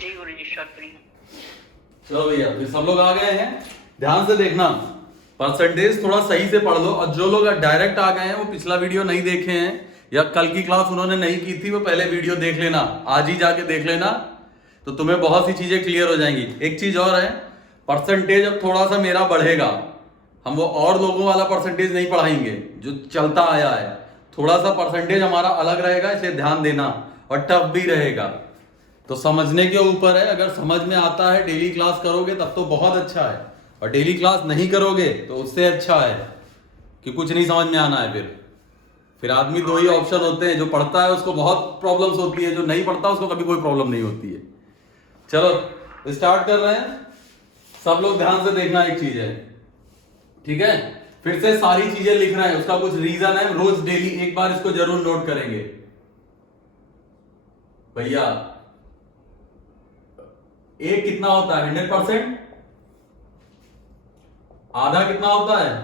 जी गुरु जी शुक्रिया। चलो भैया फिर सब लोग आ गए हैं। ध्यान से देखना, परसेंटेज थोड़ा सही से पढ़ लो। और जो लोग डायरेक्ट आ गए हैं वो पिछला वीडियो नहीं देखे हैं या कल की क्लास उन्होंने नहीं की थी, वो पहले वीडियो देख लेना, आज ही जाके देख लेना, तो तुम्हें बहुत सी चीजें क्लियर हो जाएंगी। एक चीज और है, परसेंटेज अब थोड़ा सा मेरा बढ़ेगा। हम वो और लोगों वाला परसेंटेज नहीं पढ़ाएंगे जो चलता आया है, थोड़ा सा परसेंटेज हमारा अलग रहेगा, इसे ध्यान देना। और टफ भी रहेगा, तो समझने के ऊपर है। अगर समझ में आता है, डेली क्लास करोगे तब तो बहुत अच्छा है, और डेली क्लास नहीं करोगे तो उससे अच्छा है कि कुछ नहीं समझ में आना है। फिर आदमी दो ही ऑप्शन होते हैं, जो पढ़ता है उसको बहुत प्रॉब्लम्स होती है, जो नहीं पढ़ता उसको कभी कोई प्रॉब्लम नहीं होती है। चलो स्टार्ट कर रहे हैं। सब लोग ध्यान से देखना, एक चीज है, ठीक है? फिर से सारी चीजें लिख रहे हैं, उसका कुछ रीजन है। रोज डेली एक बार इसको जरूर नोट करेंगे भैया। एक कितना होता है? 100%। आधा कितना होता है?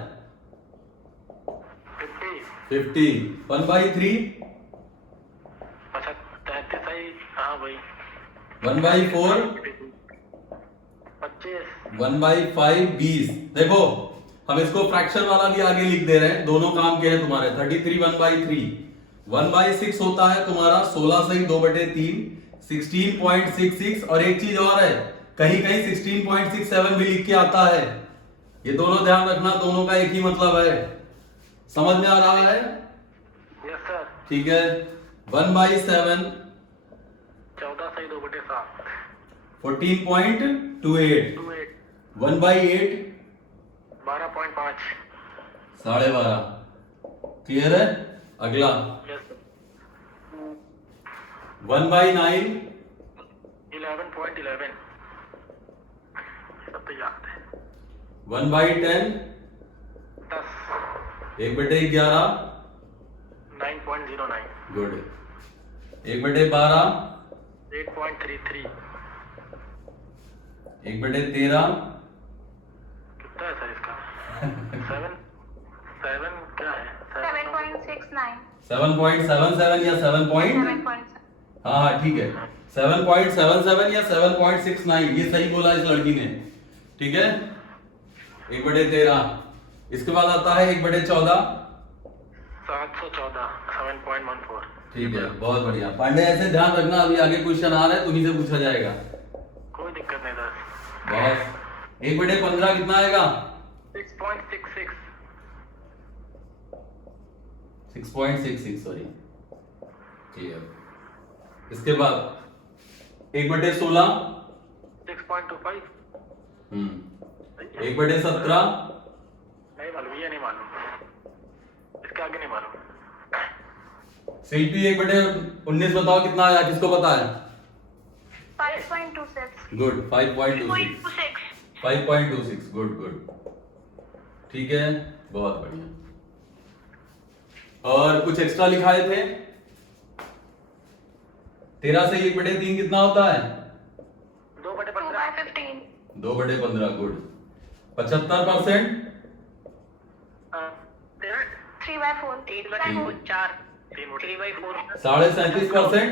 50। 1/3? 33। हाँ भाई। 1/4? 25। 1/5? 20। देखो हम इसको फ्रैक्शन वाला भी आगे लिख दे रहे हैं, दोनों काम के हैं तुम्हारे। 33 1/3। 1/6 होता है तुम्हारा 16 से ही 2/3, 16.66। और एक चीज और है, कहीं कहीं 16.67 भी लिख के आता है। ये दोनों ध्यान रखना, दोनों का एक ही मतलब है। समझ में आ रहा है? Yes sir. ठीक है। 1/7? 14 से 2/7। 14.28। 28। 1/8? 12.5। 12.5। क्लियर है? अगला यस सर। 1/9? 11.11। सब तो याद है। 1/10? 10। 1/11? 9.09। गुड। 1/12? 8.33। 1/13? कितना है सर इसका? 7 7 क्या है? 7.69। 7.77 या 7 पॉइंट? 7.7। हाँ हाँ ठीक है, 7.77 या 7.69, ये सही बोला इस लड़की ने। ठीक है। 1/13। इसके बाद आता है 1/14? 714। 7.14। ठीक है, बहुत बढ़िया पांडे। ऐसे ध्यान रखना, अभी आगे क्वेश्चन आ रहा है, तुम्ही से पूछा जाएगा। कोई दिक्कत नहीं सर। बस 1/15 कितना आएगा? 6.66। 6.66, सॉरी। क्लियर। इसके बाद 1/16? 6.25। 1/17? नहीं मालूम, ये नहीं मालूम, इसके आगे नहीं मालूम। शिल्पी 1/19 बताओ कितना आया, किसको पता है? 5.26। गुड। 5.26। 5.26, good good. ठीक है, बहुत बढ़िया। और कुछ एक्स्ट्रा लिखाए थे? 13 से 1/3 कितना होता है? 2/15। 2/15। 2/15, गुड। 75%? 3/4। 3/4। 4। 3/4। 37.5%?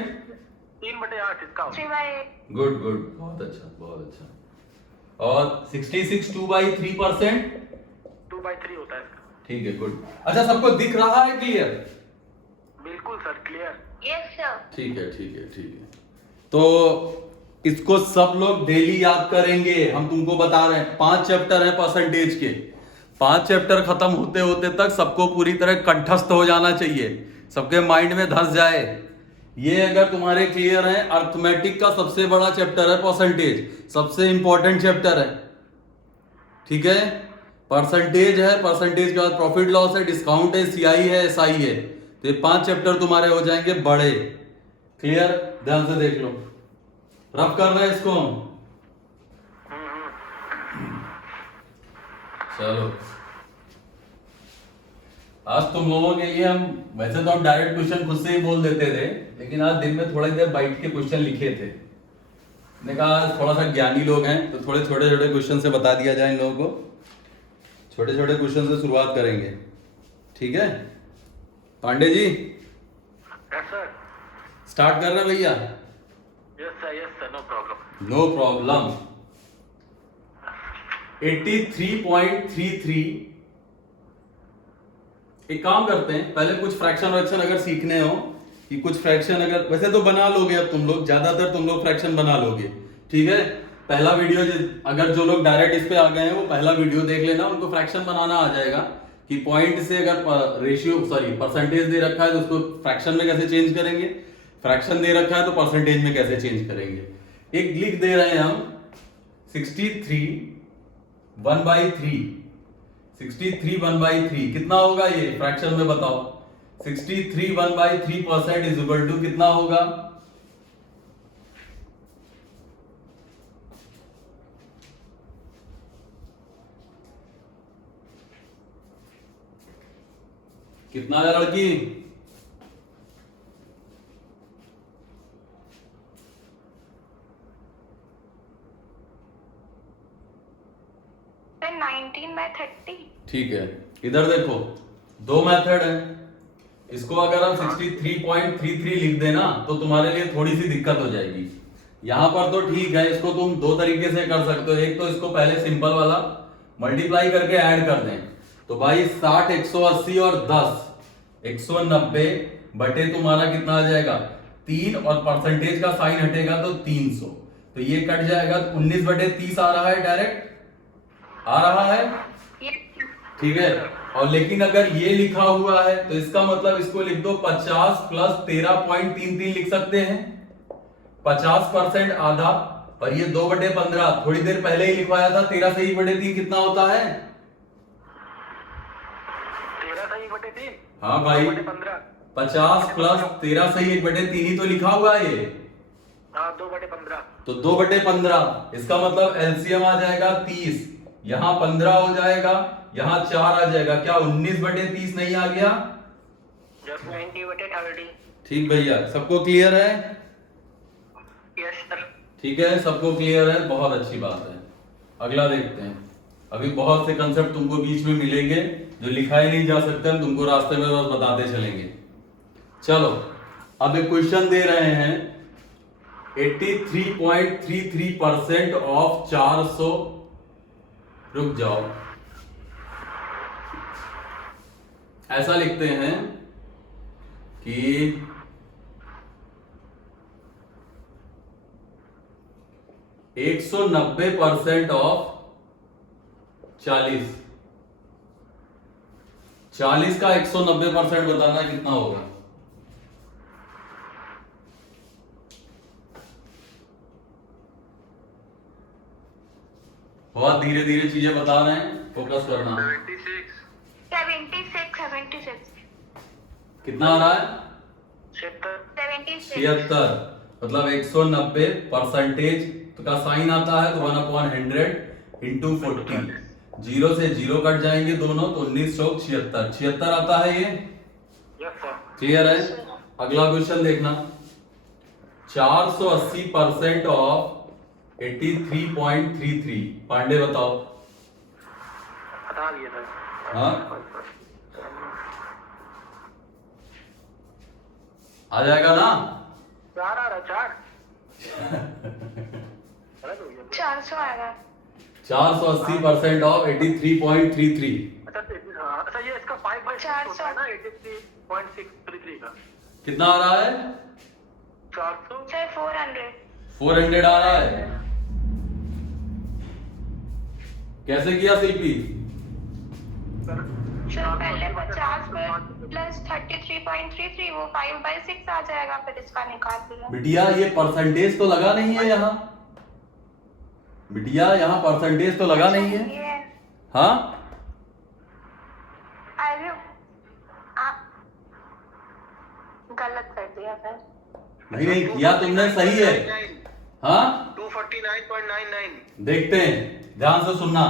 3/8 इसका। 3/8। गुड गुड, बहुत अच्छा बहुत अच्छा। और 66 2/3%? 2/3 होता है इसका। ठीक है, गुड। अच्छा, सबको दिख रहा है? क्लियर? बिल्कुल सर, क्लियर। Yes sir. ठीक है ठीक है ठीक है। तो इसको सब लोग डेली याद करेंगे। हम तुमको बता रहे हैं, 5 चैप्टर है परसेंटेज के। 5 चैप्टर खत्म होते होते तक सबको पूरी तरह कंठस्थ हो जाना चाहिए, सबके माइंड में धस जाए। ये अगर तुम्हारे क्लियर है, अर्थमेटिक का सबसे बड़ा चैप्टर है परसेंटेज, सबसे इंपॉर्टेंट चैप्टर है। ठीक है, परसेंटेज है, परसेंटेज के बाद प्रॉफिट लॉस है, डिस्काउंट है, सीआई है, एसआई है। तो ये 5 चैप्टर तुम्हारे हो जाएंगे बड़े। क्लियर? ध्यान से देख लो, रफ कर रहे हैं इसको हम। चलो, आज तुम लोगों के लिए हम, वैसे तो हम डायरेक्ट क्वेश्चन खुद से ही बोल देते थे, लेकिन आज दिन में थोड़ी देर बैठ के क्वेश्चन लिखे थे। मैंने कहा आज थोड़ा सा ज्ञानी लोग हैं तो थोड़े छोटे छोटे क्वेश्चन से बता दिया जाए इन लोगों को। छोटे छोटे क्वेश्चन से शुरुआत करेंगे, ठीक है? Pandey ji yes sir. Start कर रहे हैं भैया? yes sir, no problem. No problem. 83.33। एक काम करते हैं, पहले कुछ फ्रैक्शन वैक्शन अगर सीखने हो कि कुछ फ्रैक्शन अगर वैसे तो बना लोगे, अब तुम लोग ज्यादातर तुम लोग फ्रैक्शन बना लोगे, ठीक है। पहला वीडियो अगर जो लोग डायरेक्ट इस पे आ गए हैं वो पहला वीडियो देख लेना, उनको फ्रैक्शन बनाना आ जाएगा कि पॉइंट से अगर रेशियो परसेंटेज दे रखा है तो उसको फ्रैक्शन में कैसे चेंज करेंगे, फ्रैक्शन दे रखा है तो परसेंटेज में कैसे चेंज करेंगे। एक लिख दे रहे हैं हम 63 1/3। 63 1/3 कितना होगा ये फ्रैक्शन में बताओ। 63 1/3% इज इक्वल टू कितना होगा? कितना है लड़की? Then 19/30. ठीक है, इधर देखो दो मेथड है। इसको अगर हम 63.33 लिख देना तो तुम्हारे लिए थोड़ी सी दिक्कत हो जाएगी। यहां पर तो ठीक है, इसको तुम दो तरीके से कर सकते हो। एक तो इसको पहले सिंपल वाला मल्टीप्लाई करके ऐड कर दें, तो भाई 60 180 और 10 190 बटे तुम्हारा कितना आ जाएगा 3, और परसेंटेज का साइन हटेगा तो 300, तो ये कट जाएगा। 19/30 आ रहा है, डायरेक्ट आ रहा है, Yes. ठीक है। और लेकिन अगर ये लिखा हुआ है तो इसका मतलब इसको लिख दो 50 प्लस 13.33 लिख सकते हैं। 50% आधा, और ये 2/15 थोड़ी देर पहले ही लिखवाया था। 13 से 1/3 कितना होता है? 13 से 1/3। हाँ भाई, 2/15। 50 प्लस 13 से 1/3 ही तो लिखा हुआ है ये, हाँ 2/15। तो 2/15। इसका मतलब एलसीएम आ जाएगा 30, यहां 15 हो जाएगा, यहां 4 आ जाएगा। क्या 19/30 नहीं आ गया? Just 90/30। ठीक भैया, सबको क्लियर है? Yes sir। ठीक है, सबको क्लियर है, बहुत अच्छी बात है। अगला देखते हैं। अभी बहुत से कंसेप्ट तुमको बीच में मिलेंगे जो लिखाए नहीं जा सकते, हम तुमको रास्ते में बस बताते चलेंगे। चलो, अब एक क्वेश्चन दे रहे हैं 83.33% ऑफ 400। रुक जाओ, ऐसा लिखते हैं कि 190% ऑफ 40। 40 का 190% बताना कितना होगा? बहुत धीरे धीरे चीजें बता रहे हैं, फोकस करना। 76. कितना आ रहा है? 76। 76. मतलब 190% का साइन आता है तो 1/100 इंटू 40। 0 से 0 कट जाएंगे दोनों, तो 19 चौक 76। 76 आता है ये, Yes sir। क्लियर है। अगला क्वेश्चन देखना, 480% ऑफ 83.33। पांडे बताओ। हटा दिया था। हाँ, आ जाएगा ना? 4 आ रहा, 4। 400 आएगा। 480% ऑफ 83.33। अच्छा ये इसका 5/6 होता है ना 83.633 का। कितना आ रहा है? 400। सर 400. 400 आ रहा है। कैसे किया शिल्पी? सर पहले 50 प्लस 33.33 वो 5/6 आ जाएगा, फिर इसका निकाल दिया। बिटिया ये परसेंटेज तो लगा नहीं है यहाँ। बिटिया यहाँ परसेंटेज तो लगा नहीं है। ये हाँ, अरे गलत कर दिया सर। नहीं नहीं किया तुमने, सही है। हाँ, 249.99। देखते हैं, ध्यान से सुनना।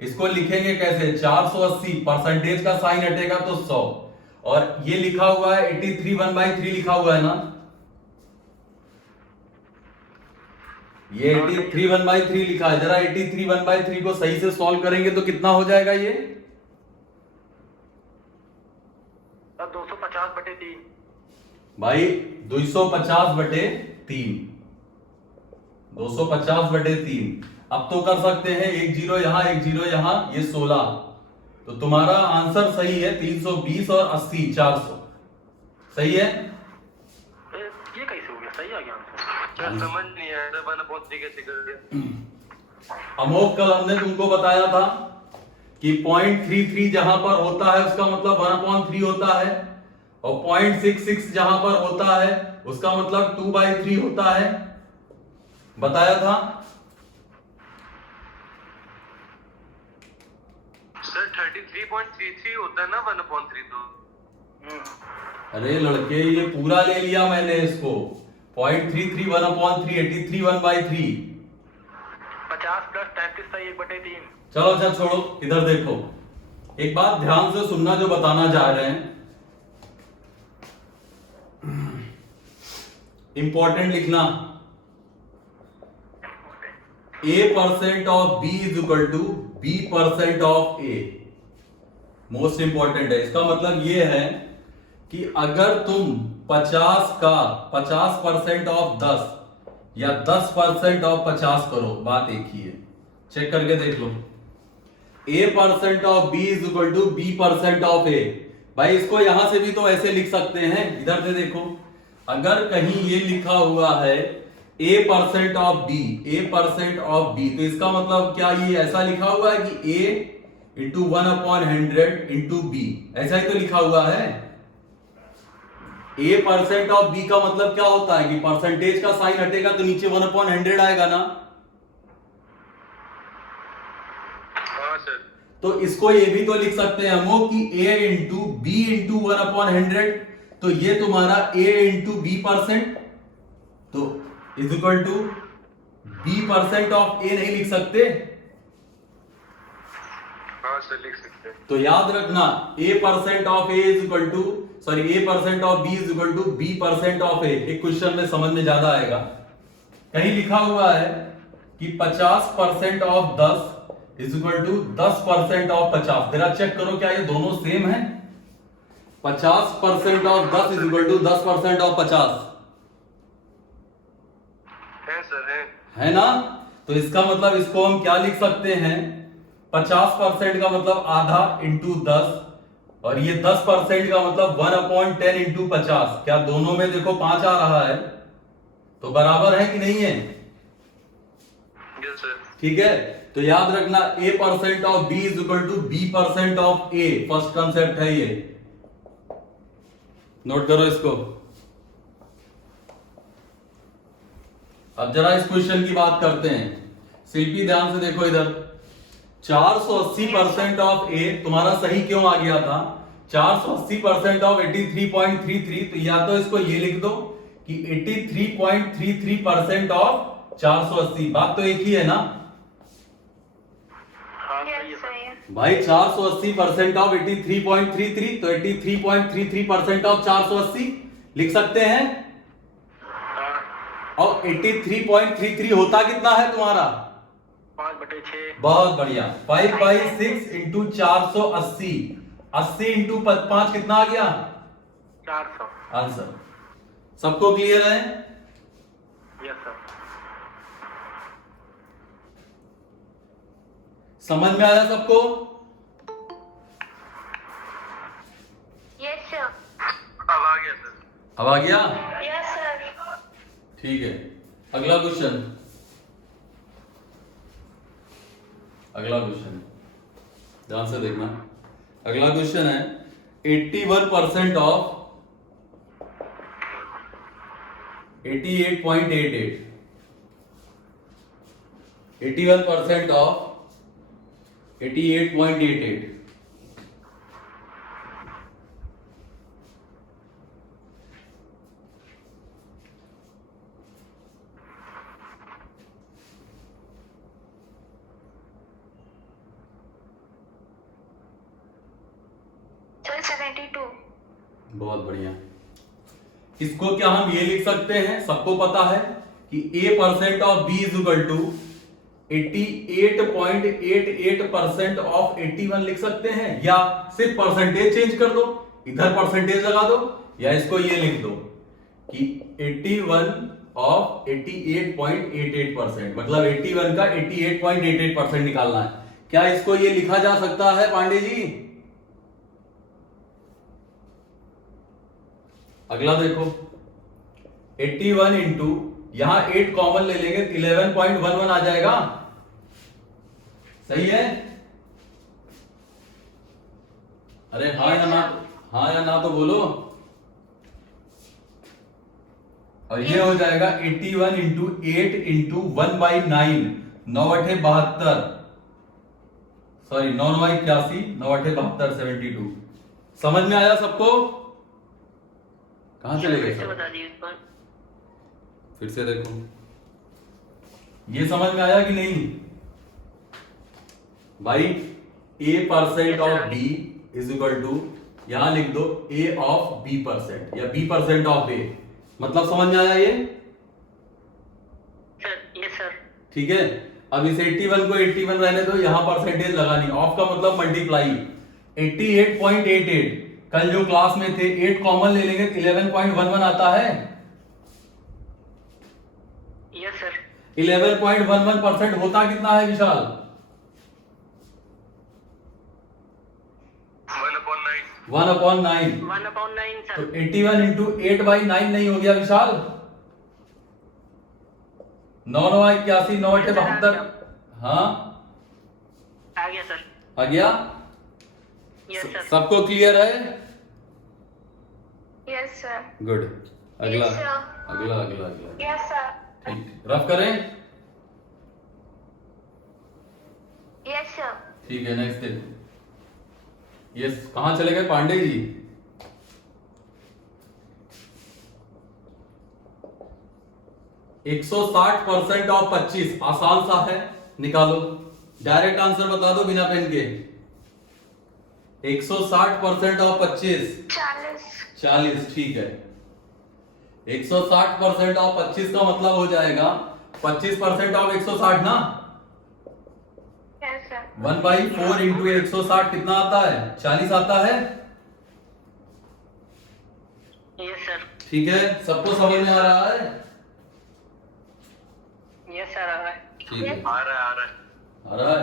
इसको लिखेंगे कैसे? 480, परसेंटेज का साइन हटेगा तो 100, और ये लिखा हुआ है 83 1/3 लिखा हुआ है ना, ये 83 1/3 लिखा है। जरा 83 1/3 को सही से सॉल्व करेंगे तो कितना हो जाएगा ये? 250/3। भाई 250/3, 250/3। अब तो कर सकते हैं 1 0 यहाँ 1 0 यहाँ, ये 16। तो तुम्हारा आंसर सही है 320 और 80 400 सही है। ये कैसे हो गया? सही आ गया आंसर। सर समझ नहीं आया था 1/3 कैसे कर दिया। अमोक कल हमने तुमको बताया था कि 0.33 जहां पर होता है उसका मतलब 1/3 होता है, और 0.66 जहां पर होता है उसका मतलब 2/3 होता है, बताया था। सर 33.33 होता है ना 1/3 तो। अरे लड़के ये पूरा ले लिया मैंने इसको, 0.33 1/3 83 1/3। 50 + 33 था 1/3। चलो अच्छा छोड़ो, इधर देखो, एक बात ध्यान से सुनना जो बताना जा रहे हैं, इंपॉर्टेंट लिखना। A% of B is equal to B% of A। Most important है। इसका मतलब ये है कि अगर तुम 50 का 50% ऑफ 10 या 10% ऑफ 50 करो, बात एक ही है, चेक करके देख लो। A% of B is equal to B% of A। भाई इसको यहां से भी तो ऐसे लिख सकते हैं, इधर से देखो, अगर कहीं ये लिखा हुआ है A% of B, A% of B, तो इसका मतलब क्या ये ऐसा लिखा हुआ है कि A इंटू 1/100 इंटू B, ऐसा ही तो लिखा हुआ है। A% ऑफ B का मतलब क्या होता है कि परसेंटेज का साइन हटेगा तो नीचे 1/100 आएगा ना। हाँ सर। तो इसको ये भी तो लिख सकते हैं हम कि A इंटू B इंटू 1/100, तो ये तुम्हारा A इंटू B%, तो is equal to B% of A नहीं लिख सकते। हाँ सर लिख सकते हैं। तो याद रखना A% of A is equal to A% of B is equal to B% of A। एक क्वेश्चन में समझ में ज्यादा आएगा। कहीं लिखा हुआ है कि 50% of 10 is equal to 10% of 50। जरा चेक करो क्या ये दोनों सेम है। 50% of 10 is equal to 10% of 50 है सर है ना। तो इसका मतलब इसको हम क्या लिख सकते हैं, 50% का मतलब आधा इंटू 10, और ये 10% का मतलब 1/10 इंटू 50। क्या दोनों में देखो 5 आ रहा है, तो बराबर है कि नहीं है? Yes sir. ठीक है, तो याद रखना A% of B is equal to B% of A। First concept है ये, नोट करो इसको। अब जरा इस क्वेश्चन की बात करते हैं। शिल्पी ध्यान से देखो इधर, 480% ऑफ A तुम्हारा सही क्यों आ गया था? 480% ऑफ 83.33, तो या तो इसको ये लिख दो कि 83.33% ऑफ 480। बात तो एक ही है ना हाँ सही है यस सर। सही है। भाई। 480% ऑफ 83.33, तो 83.33% ऑफ 480 लिख सकते हैं। हाँ और 83.33 होता कितना है तुम्हारा? 5/6। बहुत बढ़िया। 5/6 इंटू 480, 80 इंटू 5 कितना आ गया? 400। आंसर। सबको क्लियर है? Yes sir. समझ में आया सबको? Yes sir. अब आ गया सर। अब आ गया? Yes sir. ठीक है, अगला क्वेश्चन। अगला क्वेश्चन ध्यान से देखना। अगला क्वेश्चन है 81% ऑफ 88.88, 81% ऑफ 88.88। सर 72। बहुत बढ़िया। इसको क्या हम ये लिख सकते हैं, सबको पता है कि A% of B is equal to 88.88% of 81 लिख सकते हैं, या सिर्फ परसेंटेज चेंज कर दो, इधर परसेंटेज लगा दो, या इसको ये लिख दो कि 81 ऑफ 88.88%, मतलब 81 का 88.88% निकालना है। क्या इसको ये लिखा जा सकता है पांडे जी? अगला देखो 81 इंटू, यहां 8 कॉमन ले लेंगे 11.11 आ जाएगा। सही है? अरे हाँ या ना, हाँ या ना तो बोलो। और ये हो जाएगा 81 इंटू 8 इंटू 1/9, 9/8 सॉरी 9/81, 9/8 72। समझ में आया सबको? कहां चले गए सब? बता दिए इस बार। फिर से देखो, ये समझ में आया कि नहीं भाई? A% of B is equal to, यहां लिख दो A ऑफ B% या B% ऑफ A, मतलब समझ में आया ये? Sir yes sir. ठीक है, अब इस 81 को 81 रहने दो, यहां परसेंटेज लगानी, ऑफ का मतलब मल्टीप्लाई। 88.88, कल जो क्लास में थे 8 कॉमन ले लेंगे 11.11 आता है। Yes sir. 11.11% होता कितना है विशाल? 1/9। 1/9। 1/9 तो सर। 81 इंटू 8/9 नहीं हो गया विशाल? 9/81, 9/8 हाँ आ गया सर। आ गया। Yes sir. सबको क्लियर है? Yes sir. गुड। अगला Yes, sir. अगला अगला अगला यस सर। ठीक, रफ करें? Yes sir. ठीक है, नेक्स्ट देखो। यस, कहां चले गए पांडे जी? %160 ऑफ 25, आसान सा है, निकालो। डायरेक्ट आंसर बता दो बिना पेन के। 160% ऑफ 25 40, ठीक है। 160% ऑफ 25 का मतलब हो जाएगा 25% ऑफ 160 ना। Yes sir. 1/4 इंटू 160 कितना आता है? 40 आता है। Yes sir. ठीक है, सबको समझ में आ रहा है? Yes sir. आ रहा है। ठीक है, आ रहा है। आ रहा है।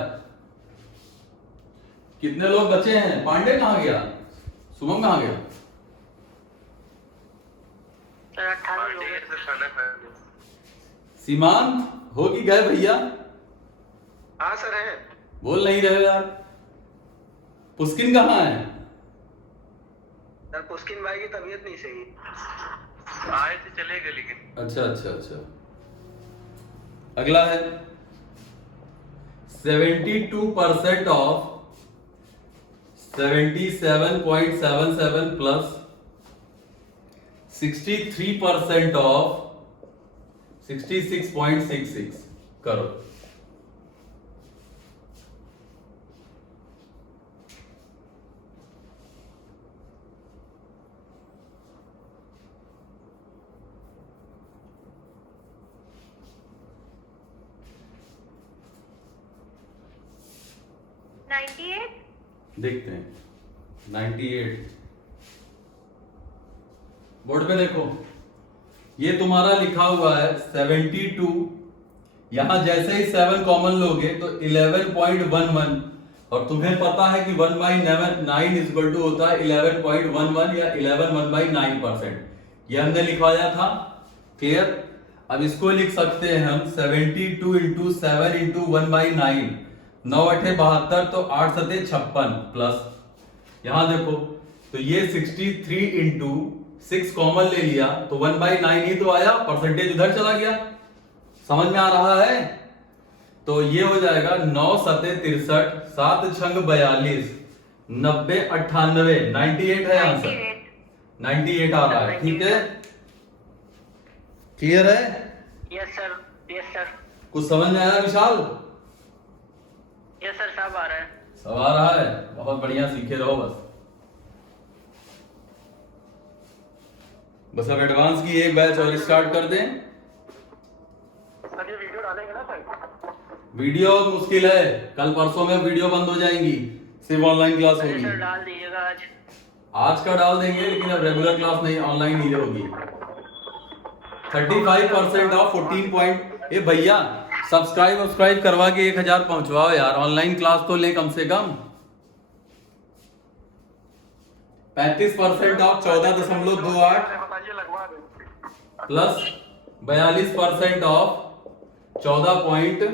कितने लोग बचे हैं? पांडे कहाँ गया? शुभम कहाँ गया? सर 18 लोग हैं। सर खाना खाया। सीमांत हो कि गए भैया? हाँ सर है। बोल नहीं रहे यार। पुस्किन कहाँ है? सर पुस्किन भाई की तबीयत नहीं सही, आए थे चले गए लेकिन। अच्छा अच्छा अच्छा। अगला है 72% ऑफ 77.77 प्लस 63% ऑफ 66.66 करो। देखते हैं 98। बोर्ड पे देखो, ये तुम्हारा लिखा हुआ है 72, यहां जैसे ही 7 कॉमन लोगे तो 11.11, और तुम्हें पता है कि 1/9 इज इक्वल टू होता है 11.11 या 11/9%, ये हमने लिखवाया था। क्लियर? अब इसको लिख सकते हैं हम 72 इंटू 7 इंटू 1/9, 9/8 तो 8 सते 56 प्लस, यहां देखो तो ये 63 इंटू 6 कॉमन ले लिया तो 1/9 ही तो आया, परसेंटेज उधर चला गया। समझ में आ रहा है? तो ये हो जाएगा 9 सते 63, 7 छंग 42, 90 98, 98 है आंसर, 98 आ रहा है। ठीक है, क्लियर है? Yes sir. Yes sir. कुछ समझ में आया विशाल? यस सर, सब आ रहा है। सब आ रहा है, बहुत बढ़िया, सीखे रहो बस। बस अब एडवांस की एक बैच और स्टार्ट कर दें। सर ये वीडियो डालेंगे ना सर? वीडियो मुश्किल है, कल परसों में वीडियो बंद हो जाएंगी, सिर्फ ऑनलाइन क्लास अरे होगी। सर डाल दीजिएगा आज। आज का डाल देंगे लेकिन अब रेगुलर क्लास नहीं, ऑनलाइन ही होगी। 35% ऑफ 14 पॉइंट। ए भैया सब्सक्राइब करवा के 1000 पहुंचवाओ यार, ऑनलाइन क्लास तो ले कम से कम। 35% ऑफ 14.28 बताइए, लगवा दें। प्लस 42% ऑफ 7.14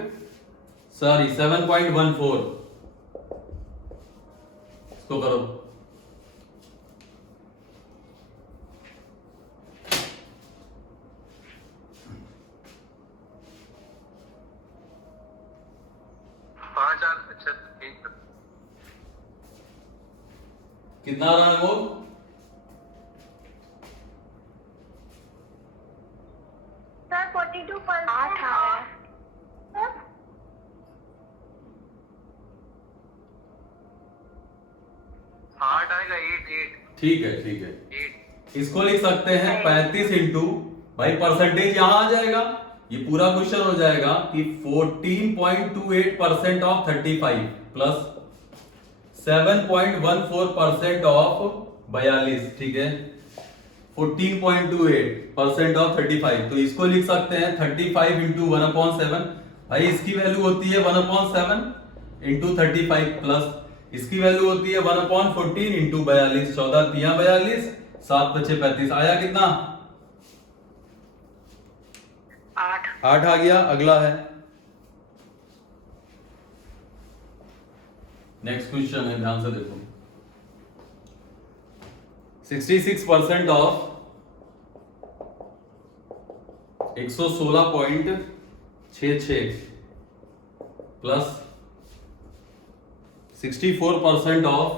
इसको करो। अच्छा ठीक। कितना रहा है वो? सर 42% 8 है। हार्ड आएगा 8। ठीक है, इसको लिख सकते हैं 35 इंटू, भाई परसेंटेज यहां आ जाएगा, ये पूरा क्वेश्चन हो जाएगा कि 14.28% ऑफ 35 प्लस 7.14% ऑफ 42, ठीक है। 14.28% ऑफ 35, तो इसको लिख सकते हैं 35 इंटू 1/7। भाई इसकी वैल्यू होती है 1/7 इंटू 35 प्लस इसकी वैल्यू होती है 1/14 इंटू 42। 14 तिया 42, 7 बचे 35, आया कितना? 8 आ गया। अगला है, नेक्स्ट क्वेश्चन है, ध्यान से देखो। 66% ऑफ 116.66 प्लस 64% ऑफ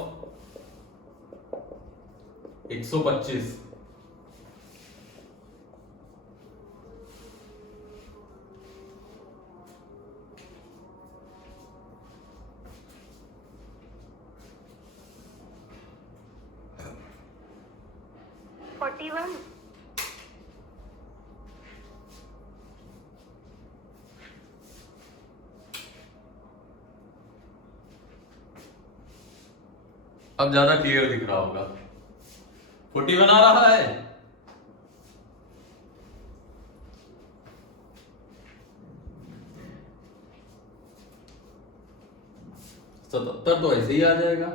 125। अब ज्यादा क्लियर दिख रहा होगा। 41 आ रहा है। सतहत्तर तो ऐसे ही आ जाएगा।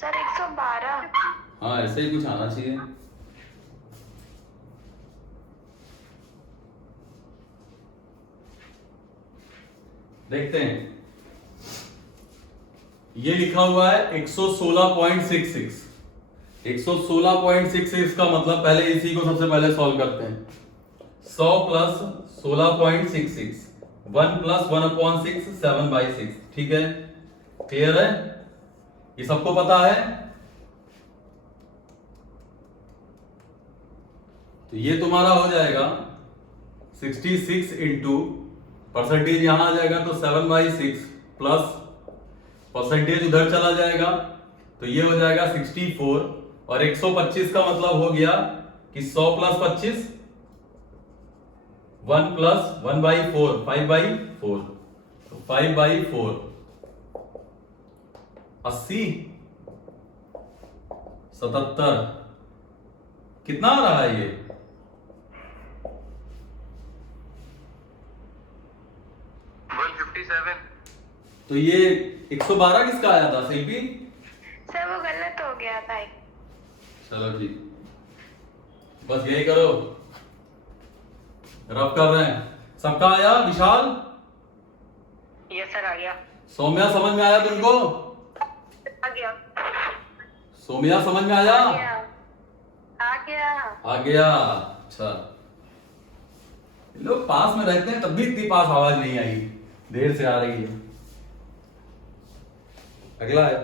सर 112। हाँ ऐसे ही कुछ आना चाहिए। देखते हैं, ये लिखा हुआ है 116.66। 116.66 का मतलब, पहले इसी को सबसे पहले सॉल्व करते हैं। 100 प्लस 16.66, 1 प्लस 1/6, 7/6, ठीक है। क्लियर है, ये सबको पता है। तो ये तुम्हारा हो जाएगा 66 इंटू परसेंटेज यहां आ जाएगा तो 7/6 प्लस परसेंटेज उधर चला जाएगा तो ये हो जाएगा 64, और 125 का मतलब हो गया कि 100 प्लस 25, 1 प्लस 1/4, 5/4, तो 5/4, 80, 77, कितना आ रहा है ये? तो ये 112 किसका आया था शिल्पी? सर वो गलत हो गया था। चलो ठीक, बस यही करो, रफ कर रहे हैं। सबका आया? विशाल? यस सर आ गया। सौम्या समझ में आया तुमको? आ गया। सौम्या समझ में आया? आ गया। आ गया। अच्छा, लोग पास में रहते हैं तब भी इतनी पास आवाज नहीं आई, देर से आ रही है। अगला है